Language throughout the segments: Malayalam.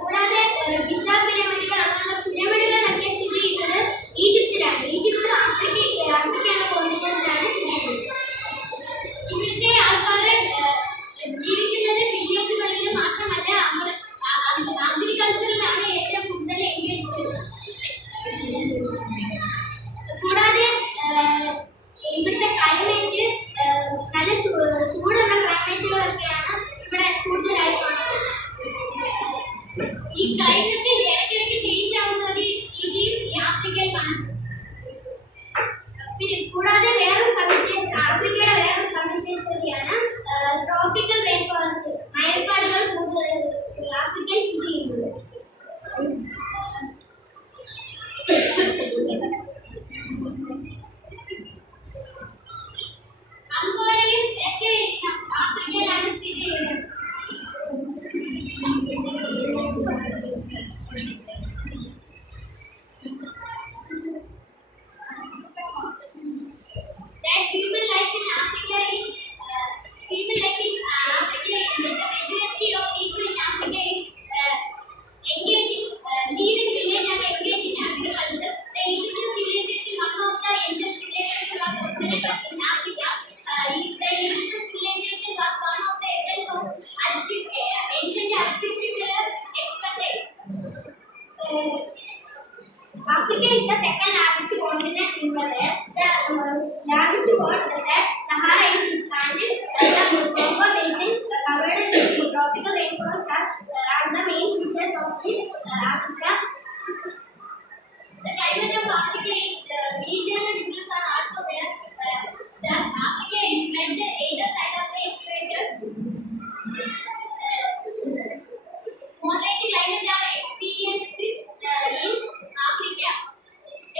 കൂടാതെ ഗിസ പിരമിഡുകൾ അങ്ങനെയുള്ള പിരമിഡുകളൊക്കെ സ്ഥിതി ചെയ്യുന്നത് ഈജിപ്തിലാണ്. ഈജിപ്ത് ആഫ്രിക്ക എന്ന കോണ്ടിനെന്റിലാണ് സ്ഥിതി ചെയ്യുന്നത്. ഇവിടുത്തെ ആൾക്കാരെ ജീവിക്കുന്നത് വില്ലേജുകളിൽ മാത്രമല്ല, അഗ്രികൾച്ചറിലാണ് ഏറ്റവും കൂടുതൽ എൻഗേജ് ചെയ്യുന്നത്. കൂടാതെ ഇവിടുത്തെ ക്ലൈമറ്റ് നല്ല ചൂടുള്ള ക്ലൈമറ്റുകളൊക്കെയാണ് ഇവിടെ കൂടുതലായി കാണുന്നത്. ഈ ക്ലൈമറ്റ് ഇടയ്ക്കിടയ്ക്ക് ചേഞ്ച് ആവുന്ന ഒരു രീതിയും ഈ ആഫ്രിക്കയിൽ കാണുന്നു. പിന്നെ കൂടാതെ ആഫ്രിക്കയുടെ വേറൊരു സവിശേഷതയാണ് ട്രോപ്പിക്കൽ റെയിൻ ഫോറസ്റ്റ്. മഴക്കാടുകൾ കൂടുതൽ ആഫ്രിക്കയിൽ സ്ഥിതി ചെയ്യുന്നത്. അങ്കോളയും ഒക്കെ ആഫ്രിക്കയിലാണ് സ്ഥിതി ചെയ്യുന്നത്. That human life in Africa is the majority of people in Africa is engaging, live in village and engage in agriculture. The Egyptian civilization, one of the ancient civilization, was originated in Africa. The Egyptian civilization was one of the evidence of ancient architectural expertise. Africa is the second largest continent in the world. The largest world desert, Sahara, is and the Congo Basin covered with tropical rainforests are the main features of Africa. The climate of Africa is regional differences are also there. That Africa is spread either side of the equator. Moderate climate are experienced in Africa.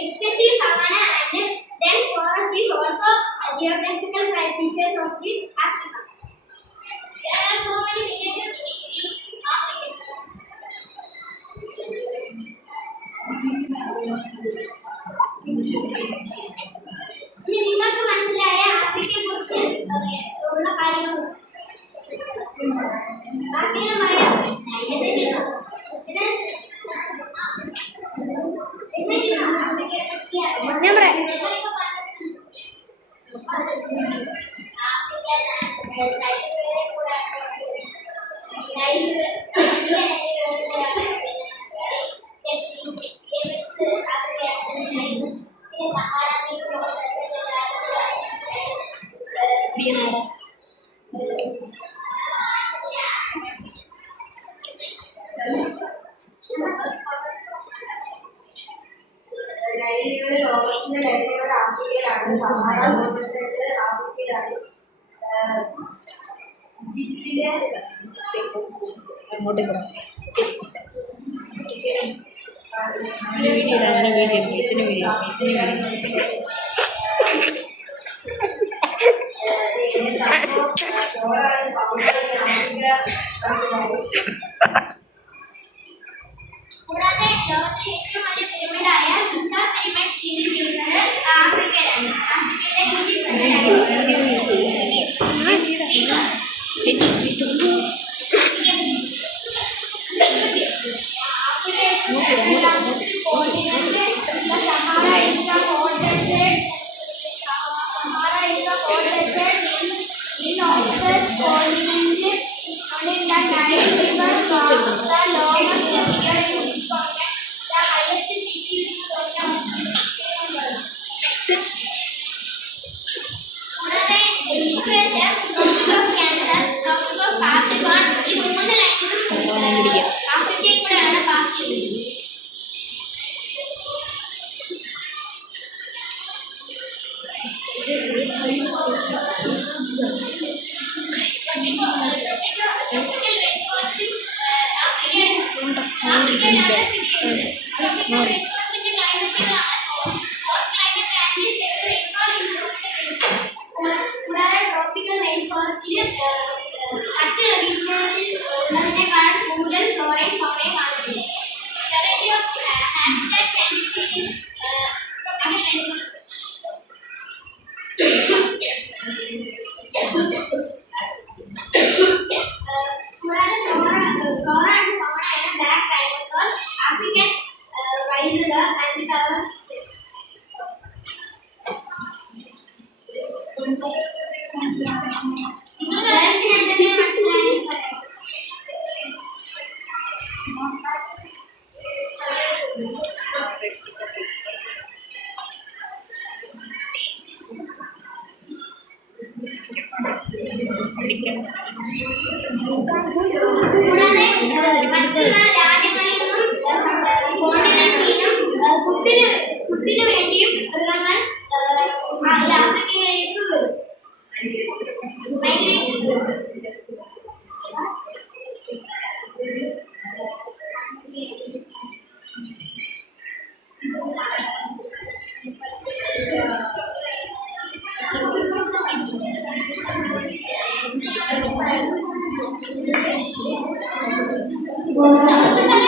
Extensive savanna and dense forest is also geographical features of Africa. There are so many villages in Africa. ഇനി നിങ്ങൾക്ക് മനസ്സിലായ ആഫ്രിക്കയെ കുറിച്ച് ഉള്ള കാര്യങ്ങൾ ആർക്കെങ്കിലും പറയാം? ഞാൻ പറയാം. ലോകത്തിന്റെ ലൈനുകൾ ആഫ്രിക്കയിലാണ്. സഹാറ ആഫ്രിക്കയിലാണ്. അങ്ങോട്ട് വീഡിയോ അങ്ങനെ വീഡിയോ ഇതിന് വീഡിയോ കൂടാതെ ലോകത്തിലെ ഏറ്റവും വലിയ പിരമിഡായ ഗിസ പിരമിഡ് സ്ഥിതി ചെയ്യുന്നത് ആഫ്രിക്കയിലാണ്. ആഫ്രിക്കയിലെ ആഫ്രിക്കയിൽ കൂടെയാണ് പാസ് ചെയ്യുന്നത്. കൂടാതെ ട്രോപ്പിക്കൽ റെയിൻ ഫോറസ്റ്റിൽ മറ്റ് റീജിയണലിൽ ഉള്ളതിനേക്കാൾ കൂടുതൽ ഫ്ലോറയും ഫൗണയും കാണുന്നുണ്ട്. കൂടാതെ ഫ്ലോറ ആൻഡ് ഫൗണയാണ് കൂടാതെ മറ്റുള്ള രാജ്യങ്ങളിൽ നിന്നും കോണ്ടിനെന്റിനും ഫുഡിന് വേണ്ടിയും മൃഗങ്ങൾ ഈ ആഫ്രിക്കയിലേക്ക് വരും. മൈഗ്രേറ്റ് നമുക്ക്